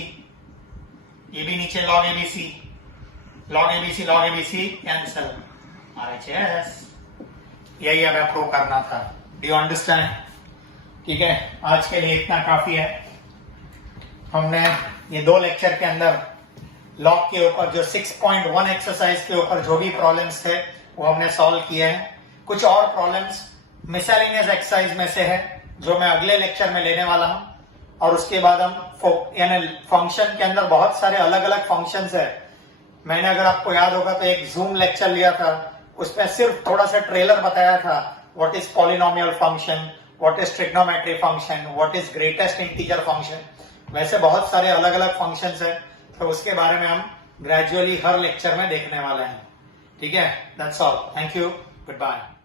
ये भी नीचे log abc, log ABC cancel, RHS। यही हमें प्रूव करना था। Do you understand? ठीक है, आज के लिए इतना काफी है। हमने ये 2 लेक्चर के अंदर लॉग के ऊपर जो 6.1 एक्सरसाइज के ऊपर जो भी प्रॉब्लम्स थे वो हमने सॉल्व किए हैं। कुछ और प्रॉब्लम्स मिसलेनियस एक्सरसाइज में से है जो मैं अगले लेक्चर में लेने वाला हूं, और उसके बाद हम यानी फंक्शन के अंदर बहुत सारे अलग अलग फंक्शंस है। मैंने, अगर आपको याद होगा, तो एक जूम लेक्चर लिया था, उसमें सिर्फ थोड़ा सा ट्रेलर बताया था, what is polynomial function, what is trigonometry function, what is greatest integer function. वैसे बहुत सारे अलग अलग फंक्शंस है, तो उसके बारे में हम ग्रेजुअली हर लेक्चर में देखने वाले हैं। ठीक है, that's all, thank you, good bye.